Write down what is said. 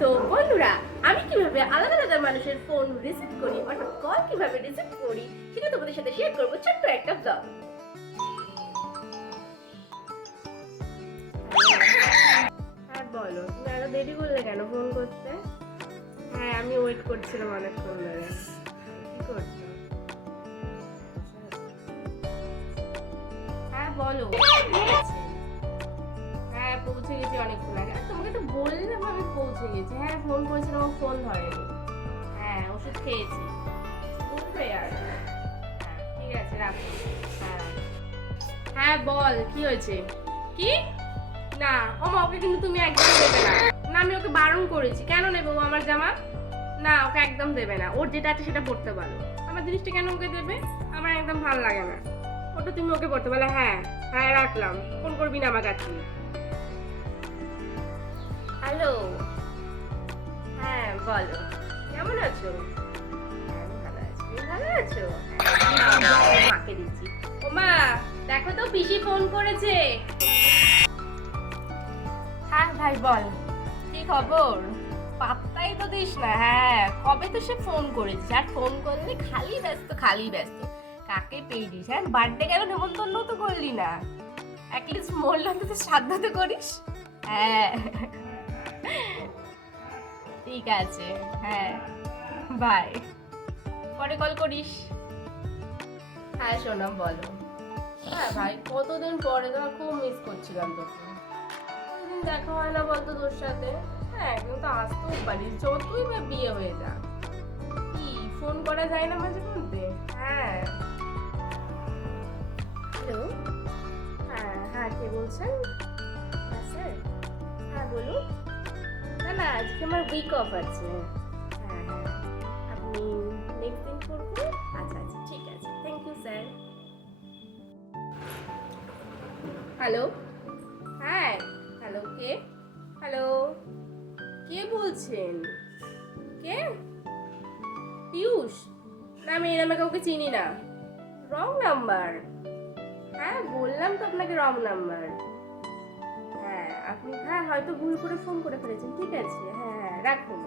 তো বন্ধুরা, আমি কিভাবে আলাদা আলাদা মানুষের ফোন রিসিভ করি অর্থাৎ কল কিভাবে রিসিভ করি সেটা তোমাদের সাথে শেয়ার করবো ছোট্ট একটা ব্লগ। হ্যাঁ বলো, তুমি এত দেরি করলে কেন ফোন করতে? হ্যাঁ আমি ওয়েট করছিলাম অনেকক্ষণ ধরে। কি করছো? হ্যাঁ বলো। হ্যাঁ পৌঁছে গেছি অনেকক্ষণ আগে। তোমাকে তো বললাম আমি পৌঁছে গেছি। হ্যাঁ ফোন করেছিলাম, ও ফোন ধরেনি। হ্যাঁ ওষুধ খেয়েছি। বলবে আর। হ্যাঁ ঠিক আছে রাখো। হ্যাঁ হ্যাঁ বল কি হয়েছে? কি? না ওমা, ওকে কিন্তু তুমি একদম দেবে না। না আমি ওকে বারণ করেছি। কেন নেবো ও আমার জামা? না ওকে একদম দেবে না। ওর যেটা আছে সেটা পড়তে পারো। আমার জিনিসটা কেন ওকে দেবে? আমার একদম ভালো লাগে না। ওটা তুমি ওকে পড়তে পারো। হ্যাঁ হ্যাঁ রাখলাম। ফোন করবি না আমার কাছে। হ্যালো। হ্যাঁ বলো, কেমন আছো? হ্যাঁ, আমি ভালো আছি। তুমি ভালো আছো? হ্যাঁ, মাকে দিচ্ছি। ও মা, দেখো তো পিসি ফোন করেছে। হ্যাঁ ভাই বল, কি খবর? পাত্তাই তো দিস না। হ্যাঁ কবে তো সে ফোন করেছে, আর ফোন করলে খালি ব্যস্ত খালি ব্যস্ত। কাকে পেয়ে দিস? হ্যাঁ বার্থডে গেল নেমন্তন্ন তো করলি না। অ্যাটলিস্ট মরলে অন্তত শ্রাদ্ধ তো করিস। হ্যাঁ ঠিক আছে। হ্যাঁ বাই, পরে কল করিস। হ্যাঁ সোনাম বলো। হ্যাঁ ভাই কতদিন পরে, তোমার খুব মিস করছিলাম তোকে। কতদিন দেখা হয় না বলতো তোর সাথে? হ্যাঁ কিন্তু আসতেও পারিস, যতই বা বিয়ে হয়ে যা। কি ফোন করা যায় না মাঝে মধ্যে? হ্যাঁ হ্যালো। হ্যাঁ হ্যাঁ কে বলছেন? হ্যাঁ স্যার। হ্যাঁ বলুন। না না আজকে আমার উইক অফ আছে। হ্যাঁ হ্যাঁ আপনি নেক্সট দিন করবো। আচ্ছা আচ্ছা ঠিক আছে, থ্যাংক ইউ স্যার। হ্যালো। হ্যাঁ হ্যালো কে? হ্যালো কে বলছেন? কে? পিয়ুষ? না আমি এই নামে কাউকে চিনি না। Wrong number? হ্যাঁ বললাম তো আপনাকে রং নাম্বার। হ্যাঁ আপনি হ্যাঁ হয়তো ভুল করে ফোন করে ফেলেছেন। ঠিক আছে হ্যাঁ হ্যাঁ রাখুন।